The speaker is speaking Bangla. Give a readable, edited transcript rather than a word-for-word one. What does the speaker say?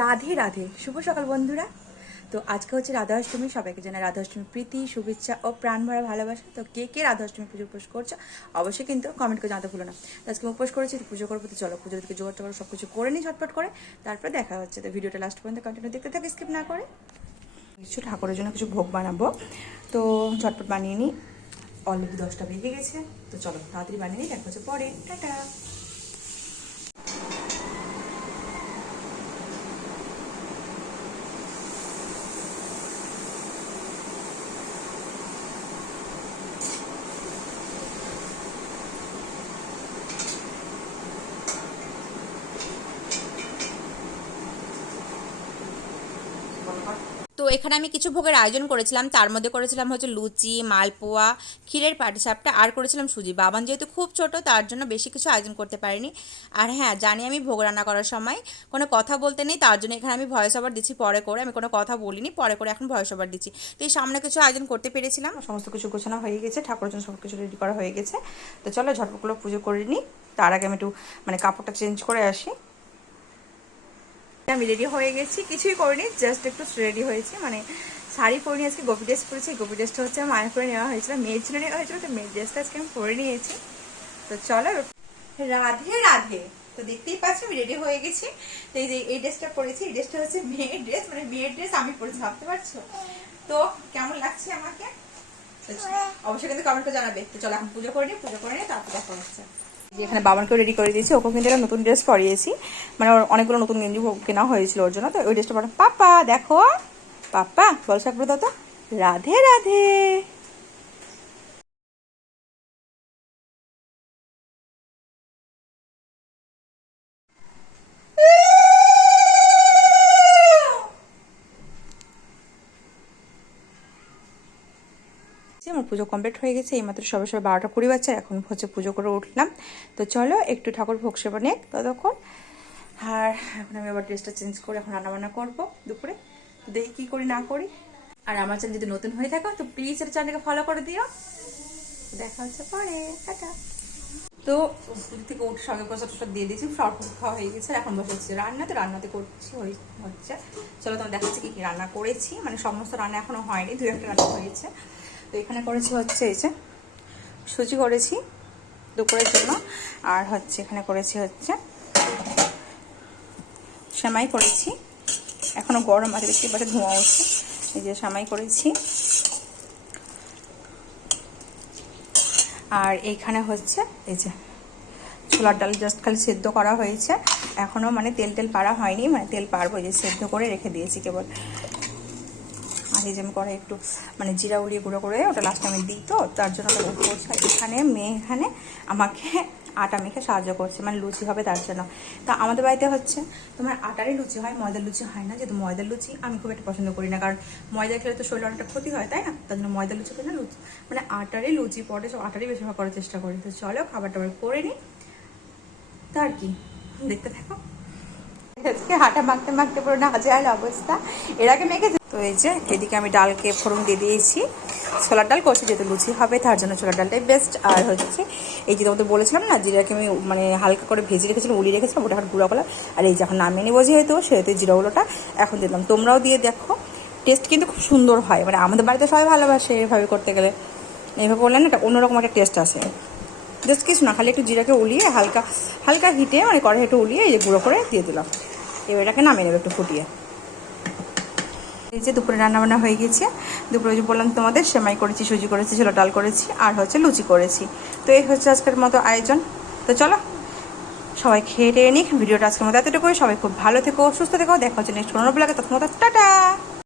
রাধে রাধে, শুভ সকাল বন্ধুরা। তো আজকে হচ্ছে রাধা অষ্টমী। সবাইকে জানাই রাধা অষ্টমীর প্রীতি, শুভেচ্ছা ও প্রাণ ভরা ভালোবাসা। তো কে কে রাধা অষ্টমী পুজো উপোস করছো অবশ্যই কিন্তু কমেন্ট করে জানাতে ভুলো না। তো আজকে উপোস করেছি, পুজো করবো। তো চলো পুজো থেকে জোগাড় টোগাড় সব কিছু করে নিই ঝটপট করে, তারপরে দেখা হচ্ছে। তো ভিডিওটা লাস্ট পর্যন্ত কন্টিনিউ দেখতে থাকি, স্কিপ না করে। কিছু ঠাকুরের জন্য কিছু ভোগ বানাবো, তো ঝটপট বানিয়ে নিই। অলরেডি 10টা বেজে গেছে, তো চলো তাড়াতাড়ি বানিয়ে নিই, দেখা হচ্ছে পরে। টাটা। তো এখানে আমি কিছু ভোগের আয়োজন করেছিলাম, তার মধ্যে করেছিলাম হচ্ছে লুচি, মালপোয়া, ক্ষীরের পাটিসাপটা, আর করেছিলাম সুজি। বাবান যেহেতু খুব ছোট, তার জন্য বেশি কিছু আয়োজন করতে পারিনি। আর হ্যাঁ, জানি আমি ভোগ রান্না করার সময় কোনো কথা বলতে নেই, তার জন্য এখানে আমি ভয়েস ওভার দিচ্ছি পরে করে। আমি কোনো কথা বলিনি, পরে করে এখন ভয়েস ওভার দিচ্ছি। তো এই সামনে কিছু আয়োজন করতে পেরেছিলাম। সমস্ত কিছু গোছানো হয়ে গেছে, ঠাকুরের জন্য সব কিছু রেডি করা হয়ে গেছে। তো চলো ঝটপটগুলো পুজো করে নিই। তার আগে আমি একটু কাপড়টা চেঞ্জ করে আসি। আমি রেডি হয়ে গেছি, কিছুই করিনি, জাস্ট একটু রেডি হয়েছি। শাড়ি পরে নিয়ে আজকে গোপী ড্রেস পরেছি। গোপী ড্রেসটা হচ্ছে মায়ের করে নেওয়া হয়েছিল, মেয়ের জন্য নেওয়া হয়েছিল। তো মেয়ের ড্রেসটা আজকে আমি পরে নিয়েছি। তো চলো রাধে রাধে। তো দেখতেই পাচ্ছি আমি রেডি হয়ে গেছি। তো এই যে এই ড্রেসটা পরেছি, এই ড্রেসটা হচ্ছে মেয়ের ড্রেস, মেয়ের ড্রেস আমি পরেছি, ভাবতে পারছো? তো কেমন লাগছে আমাকে অবশ্যই কিন্তু কমেন্ট করে জানাবে। তো চলো এখন পুজো করে নিই, পুজো করে নিই, তারপর দেখা হচ্ছে। এখানে বাবানকেও রেডি করে দিয়েছি, ওকে কিন্তু নতুন ড্রেস পরিয়েছি। ওর অনেকগুলো নতুন গেঞ্জি কেনা হয়েছিল ওর জন্য। তো ওই ড্রেসটা পরে পাপা দেখো, পাপা বল সাকরে দাও তো, রাধে রাধে। আমার পুজো কমপ্লিট হয়ে গেছে, এইমাত্র সবে 12টা 20 বাজছে, এখন হচ্ছে পুজো করে উঠলাম। তো চলো একটু ঠাকুর ভোগ সেবা নেই ততক্ষণ। আর এখন আমি আবার ড্রেসটা চেঞ্জ করে এখন রান্নাবান্না করবো দুপুরে। তো দেখি কী করি না করি। আর আমার চ্যানেল যদি নতুন হয়ে থাকো তো প্লিজ এর চ্যানেলকে ফলো করে দিও। দেখা হচ্ছে পরে, টাটা। তো পুজো থেকে উঠে সঙ্গে প্রসাদ দিয়ে দিয়েছি, ফ্লাওয়ার খাওয়া হয়ে গেছে। এখন বসে হচ্ছে রান্নাতে করছি হচ্ছে। চলো তোমার দেখাচ্ছি কি কি রান্না করেছি। সমস্ত রান্না এখনো হয়নি, 2-1টা রান্না হয়েছে। তো এখানে করেছি হচ্ছে এই যে সুজি করেছি দুপুরের জন্য। আর হচ্ছে এখানে করেছি হচ্ছে সেমাই করেছি, এখনো গরম আছে, দেখতে পাশে ধোঁয়া উঠছে। এই যে সেমাই করেছি। আর এইখানে হচ্ছে এই যে ছোলার ডাল জাস্ট খালি সেদ্ধ করা হয়েছে, এখনও তেল পাড়া হয়নি, তেল পারবো। এই যে সেদ্ধ করে রেখে দিয়েছি কেবল। আর এই যে আমি কড়াই একটু জিরা উলিয়ে গুঁড়ো করে ওটা লাস্টে আমি দিই, তো তার জন্য ওটা করছি। এখানে মেয়ে এখানে আমাকে আটা মেখে সাহায্য করছে, লুচি হবে তার জন্য। তা আমাদের বাড়িতে হচ্ছে তোমার আটারই লুচি হয়, ময়দার লুচি হয় না। যেহেতু ময়দার লুচি আমি খুব একটা পছন্দ করি না, কারণ ময়দা খেলে তো শরীরে অনেকটা ক্ষতি হয়, তাই না? তার জন্য ময়দার লুচি করি না, আটারই লুচি পরে সব আটারই বেশিরভাগ করার চেষ্টা করি। তো চলো খাবার টাবার করে নিই, তার কি দেখতে থাকো। আজকে আটা মাখতে মাখতে পুরো নাজেহাল অবস্থা, এর আগে মেখেছি। তো এই যে এদিকে আমি ডালকে ফোড়ন দিয়ে দিয়েছি, ছোলার ডাল করছি, যেহেতু লুচি হবে তার জন্য ছোলার ডালটাই বেস্ট। আর হচ্ছে এই যে তোমাদের বলেছিলাম না, জিরাকে আমি হালকা করে ভেজে রেখেছিলাম, উলিয়ে রেখেছিলাম, ওটা এখন গুঁড়ো করলাম। আর এই যখন নামিয়ে নিবো যেহেতু, সেহেতু জিরাগুলোটা এখন দিলাম। তোমরাও দিয়ে দেখো, টেস্ট কিন্তু খুব সুন্দর হয়। আমাদের বাড়িতে সবাই ভালোবাসে এভাবে করতে গেলে, এইভাবে করলে না একটা অন্যরকম একটা টেস্ট আসে। জাস্ট কিছু না, খালি একটু জিরাকে উলিয়ে হালকা হালকা হিটে কড়াই একটু উলিয়ে এই যে গুঁড়ো করে দিয়ে দিলাম। এবার এটাকে নামিয়ে নেবে একটু ফুটিয়ে। এই যে দুপুরে রান্নাবান্না হয়ে গেছে। দুপুরে যে বললাম তোমাদের, সেমাই করেছি, সুজি করেছি, ছোলা ডাল করেছি, আর হচ্ছে লুচি করেছি। তো এই হচ্ছে আজকের মতো আয়োজন। তো চলো সবাই খেয়ে টেয়ে নিক। ভিডিওটা আজকের মতো এতটুকুই। সবাই খুব ভালো থেকো, সুস্থ থেকো, দেখা হচ্ছে নেক্সট কোনো ব্লগে। তখন টাটা।